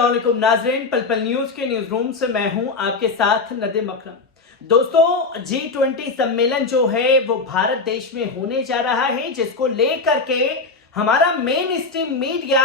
अस्सलाम वालेकुम नाज़रीन, पल पल न्यूज के न्यूज रूम से मैं हूं आपके साथ नदीम अकरम। दोस्तों, G20 सम्मेलन जो है वो भारत देश में होने जा रहा है, जिसको लेकर के हमारा मेन स्ट्रीम मीडिया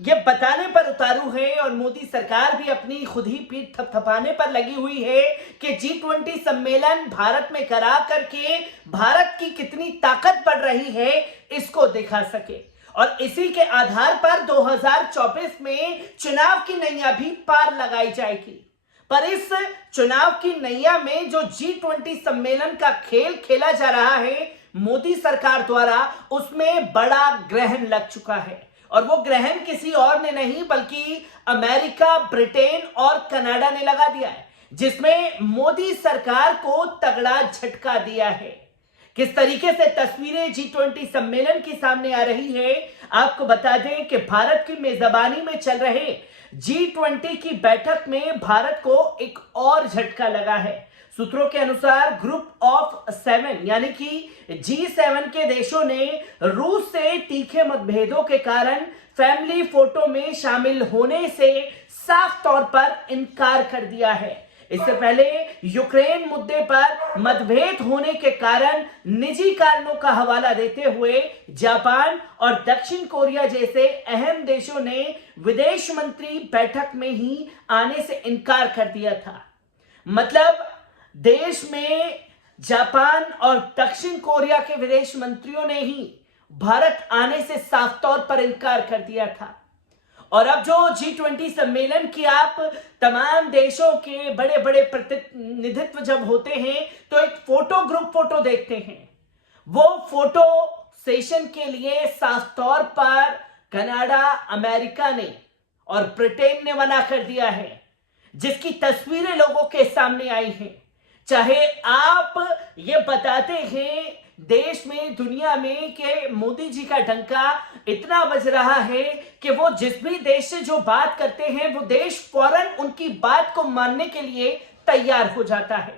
ये बताने पर उतारू है और मोदी सरकार भी अपनी खुद ही पीठ थपथपाने पर लगी हुई है कि G20 सम्मेलन भारत में करा करके भारत की कितनी ताकत बढ़ रही है इसको दिखा सके, और इसी के आधार पर 2024 में चुनाव की नैया भी पार लगाई जाएगी। पर इस चुनाव की नैया में जो G20 सम्मेलन का खेल खेला जा रहा है मोदी सरकार द्वारा, उसमें बड़ा ग्रहण लग चुका है, और वो ग्रहण किसी और ने नहीं बल्कि अमेरिका, ब्रिटेन और कनाडा ने लगा दिया है, जिसमें मोदी सरकार को तगड़ा झटका दिया है। किस तरीके से तस्वीरें G20 सम्मेलन की सामने आ रही है, आपको बता दें कि भारत की मेजबानी में चल रहे G20 की बैठक में भारत को एक और झटका लगा है। सूत्रों के अनुसार ग्रुप ऑफ 7 यानी कि G7 के देशों ने रूस से तीखे मतभेदों के कारण फैमिली फोटो में शामिल होने से साफ तौर पर इनकार कर दिया है। इससे पहले यूक्रेन मुद्दे पर मतभेद होने के कारण निजी कारणों का हवाला देते हुए जापान और दक्षिण कोरिया जैसे अहम देशों ने विदेश मंत्री बैठक में ही आने से इनकार कर दिया था। मतलब देश में जापान और दक्षिण कोरिया के विदेश मंत्रियों ने ही भारत आने से साफ तौर पर इनकार कर दिया था। और अब जो G20 सम्मेलन की आप तमाम देशों के बड़े बड़े प्रतिनिधित्व जब होते हैं तो एक ग्रुप फोटो देखते हैं। वो फोटो सेशन के लिए साफ तौर पर कनाडा, अमेरिका ने और ब्रिटेन ने मना कर दिया है, जिसकी तस्वीरें लोगों के सामने आई हैं। चाहे आप ये बताते हैं देश में, दुनिया में कि मोदी जी का डंका इतना बज रहा है कि वो जिस भी देश से जो बात करते हैं वो देश फौरन उनकी बात को मानने के लिए तैयार हो जाता है।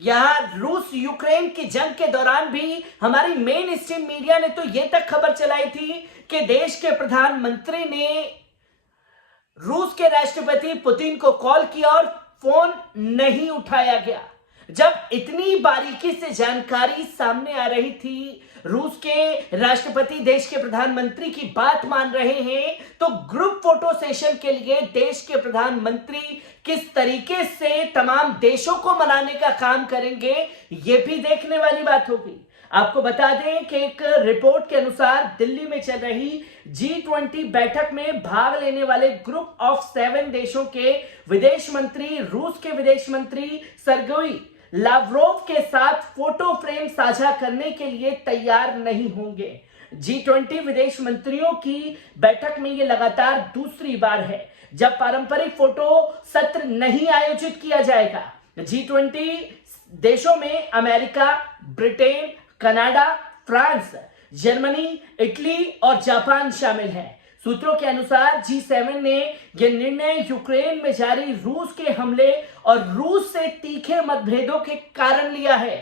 यहां रूस यूक्रेन की जंग के दौरान भी हमारी मेन स्ट्रीम मीडिया ने तो ये तक खबर चलाई थी कि देश के प्रधानमंत्री ने रूस के राष्ट्रपति पुतिन को कॉल किया और फोन नहीं उठाया गया। जब इतनी बारीकी से जानकारी सामने आ रही थी, रूस के राष्ट्रपति देश के प्रधानमंत्री की बात मान रहे हैं, तो ग्रुप फोटो सेशन के लिए देश के प्रधानमंत्री किस तरीके से तमाम देशों को मनाने का काम करेंगे, यह भी देखने वाली बात होगी। आपको बता दें कि एक रिपोर्ट के अनुसार दिल्ली में चल रही G20 बैठक में भाग लेने वाले ग्रुप ऑफ 7 देशों के विदेश मंत्री रूस के विदेश मंत्री सर्गेई लावरोव के साथ फोटो फ्रेम साझा करने के लिए तैयार नहीं होंगे। G20 विदेश मंत्रियों की बैठक में यह लगातार दूसरी बार है जब पारंपरिक फोटो सत्र नहीं आयोजित किया जाएगा। G20 देशों में America, Britain, Canada, France, Germany, Italy और जापान शामिल है। सूत्रों के अनुसार G7 ने यह निर्णय यूक्रेन में जारी रूस के हमले और रूस से तीखे मतभेदों के कारण लिया है।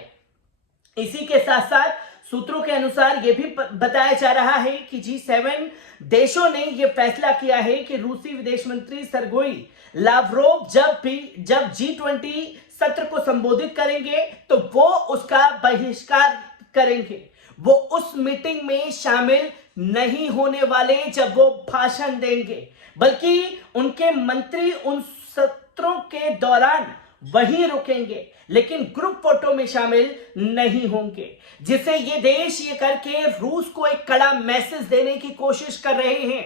इसी के साथ साथ सूत्रों के अनुसार यह भी बताया जा रहा है कि G7 देशों ने यह फैसला किया है कि रूसी विदेश मंत्री सर्गेई लावरोव जब G20 सत्र को संबोधित करेंगे तो वो उसका बहिष्कार करेंगे। वो उस मीटिंग में शामिल नहीं होने वाले जब वो भाषण देंगे, बल्कि उनके मंत्री उन सत्रों के दौरान वहीं रुकेंगे, लेकिन ग्रुप फोटो में शामिल नहीं होंगे, जिससे ये देश ये करके रूस को एक कड़ा मैसेज देने की कोशिश कर रहे हैं।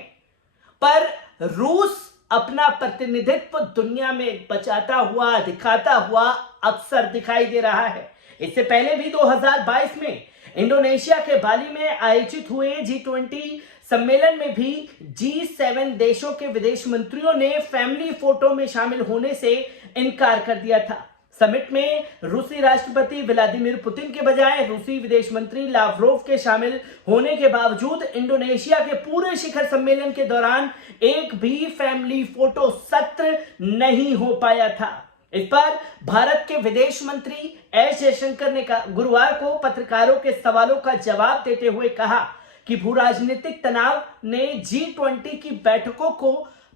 पर रूस अपना प्रतिनिधित्व दुनिया में बचाता हुआ, दिखाता हुआ अक्सर दिखाई दे रहा है। इससे पहले भी 2022 में इंडोनेशिया के बाली में आयोजित हुए G20 सम्मेलन में भी G7 देशों के विदेश मंत्रियों ने फैमिली फोटो में शामिल होने से इनकार कर दिया था। समिट में रूसी राष्ट्रपति व्लादिमीर पुतिन के बजाय रूसी विदेश मंत्री लावरोव के शामिल होने के बावजूद इंडोनेशिया के पूरे शिखर सम्मेलन के दौरान एक भी फैमिली फोटो सत्र नहीं हो पाया था। इस पर भारत के विदेश मंत्री एस जयशंकर ने गुरुवार को पत्रकारों के सवालों का जवाब देते हुए कहा कि भू राजनीतिक तनाव ने G20 की बैठकों को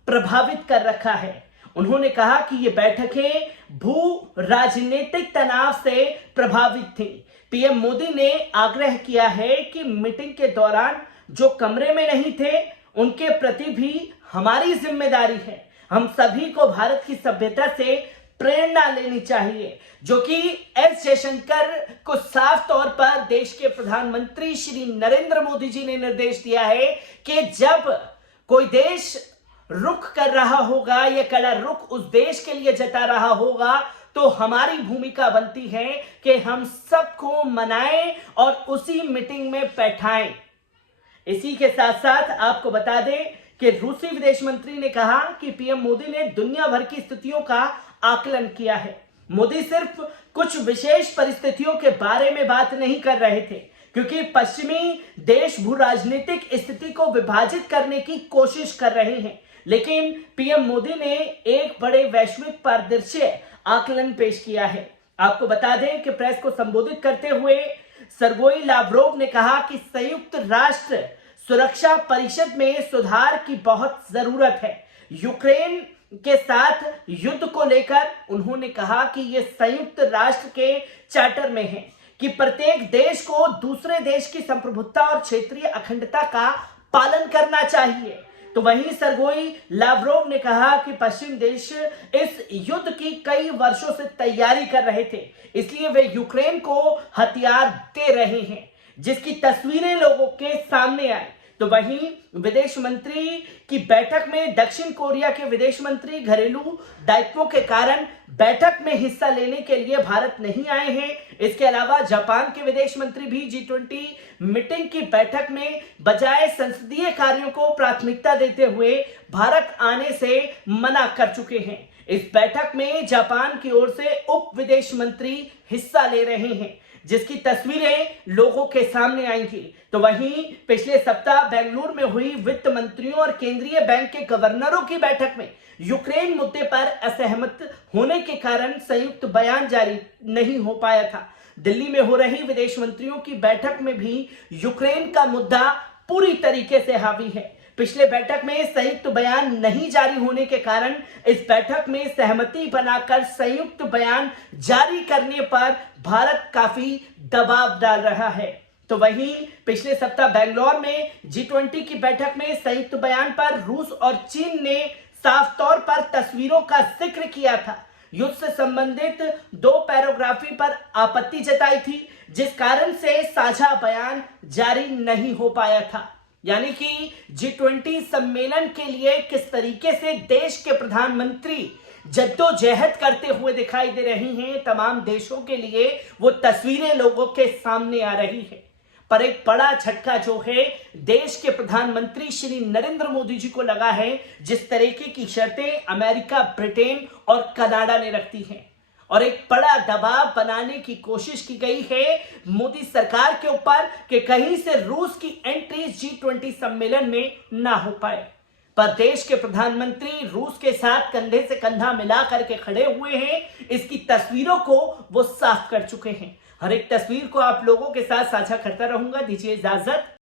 प्रभावित कर रखा है। उन्होंने कहा कि ये बैठकें भू राजनीतिक तनाव से प्रभावित थी। पीएम मोदी ने आग्रह किया है कि मीटिंग के दौरान जो कमरे में नहीं थे उनके प्रति भी हमारी जिम्मेदारी है। हम सभी को भारत की सभ्यता से प्रेरणा लेनी चाहिए, जो कि एस जयशंकर को साफ तौर पर देश के प्रधानमंत्री श्री नरेंद्र मोदी जी ने निर्देश दिया है कि जब कोई देश रुख कर रहा होगा या कड़ा रुख उस देश के लिए जता रहा होगा तो हमारी भूमिका बनती है कि हम सबको मनाएं और उसी मीटिंग में बैठाएं। इसी के साथ साथ आपको बता दें कि रूसी विदेश मंत्री ने कहा कि पीएम मोदी ने दुनिया भर की स्थितियों का आकलन किया है। मोदी सिर्फ कुछ विशेष परिस्थितियों के बारे में बात नहीं कर रहे थे, क्योंकि पश्चिमी देश भू राजनीतिक स्थिति को विभाजित करने की कोशिश कर रहे हैं। लेकिन पीएम मोदी ने एक बड़े वैश्विक परिदृश्य आकलन पेश किया है। आपको बता दें कि प्रेस को संबोधित करते हुए सर्गेई लावरोव ने कहा कि संयुक्त राष्ट्र सुरक्षा परिषद में सुधार की बहुत जरूरत है। यूक्रेन के साथ युद्ध को लेकर उन्होंने कहा कि यह संयुक्त राष्ट्र के चार्टर में है कि प्रत्येक देश को दूसरे देश की संप्रभुता और क्षेत्रीय अखंडता का पालन करना चाहिए। तो वहीं सर्गेई लावरोव ने कहा कि पश्चिम देश इस युद्ध की कई वर्षों से तैयारी कर रहे थे, इसलिए वे यूक्रेन को हथियार दे रहे हैं, जिसकी तस्वीरें लोगों के सामने आई। तो वहीं विदेश मंत्री की बैठक में दक्षिण कोरिया के विदेश मंत्री घरेलू दायित्वों के कारण बैठक में हिस्सा लेने के लिए भारत नहीं आए हैं। इसके अलावा जापान के विदेश मंत्री भी G20 मीटिंग की बैठक में बजाय संसदीय कार्यों को प्राथमिकता देते हुए भारत आने से मना कर चुके हैं। इस बैठक में जापान की ओर से उप विदेश मंत्री हिस्सा ले रहे हैं, जिसकी तस्वीरें लोगों के सामने आएंगी। तो वहीं पिछले सप्ताह बेंगलुरु में हुई वित्त मंत्रियों और केंद्रीय बैंक के गवर्नरों की बैठक में यूक्रेन मुद्दे पर असहमत होने के कारण संयुक्त बयान जारी नहीं हो पाया था। दिल्ली में हो रही विदेश मंत्रियों की बैठक में भी यूक्रेन का मुद्दा पूरी तरीके से हावी है। पिछले बैठक में संयुक्त बयान नहीं जारी होने के कारण इस बैठक में सहमति बनाकर संयुक्त बयान जारी करने पर भारत काफी दबाव डाल रहा है। तो वहीं पिछले सप्ताह बेंगलुरु में G20 की बैठक में संयुक्त बयान पर रूस और चीन ने साफ तौर पर तस्वीरों का जिक्र किया था। युद्ध से संबंधित 2 पैराग्राफी पर आपत्ति जताई थी, जिस कारण से साझा बयान जारी नहीं हो पाया था। यानी कि G20 सम्मेलन के लिए किस तरीके से देश के प्रधानमंत्री जद्दोजहद करते हुए दिखाई दे रही हैं तमाम देशों के लिए, वो तस्वीरें लोगों के सामने आ रही है। पर एक बड़ा झटका जो है देश के प्रधानमंत्री श्री नरेंद्र मोदी जी को लगा है, जिस तरीके की शर्तें अमेरिका, ब्रिटेन और कनाडा ने रखती हैं, और एक बड़ा दबाव बनाने की कोशिश की गई है मोदी सरकार के ऊपर कि कहीं से रूस की एंट्री G20 सम्मेलन में ना हो पाए। पर देश के प्रधानमंत्री रूस के साथ कंधे से कंधा मिला करके खड़े हुए हैं। इसकी तस्वीरों को वो साफ कर चुके हैं। हर एक तस्वीर को आप लोगों के साथ साझा करता रहूंगा। दीजिए इजाजत।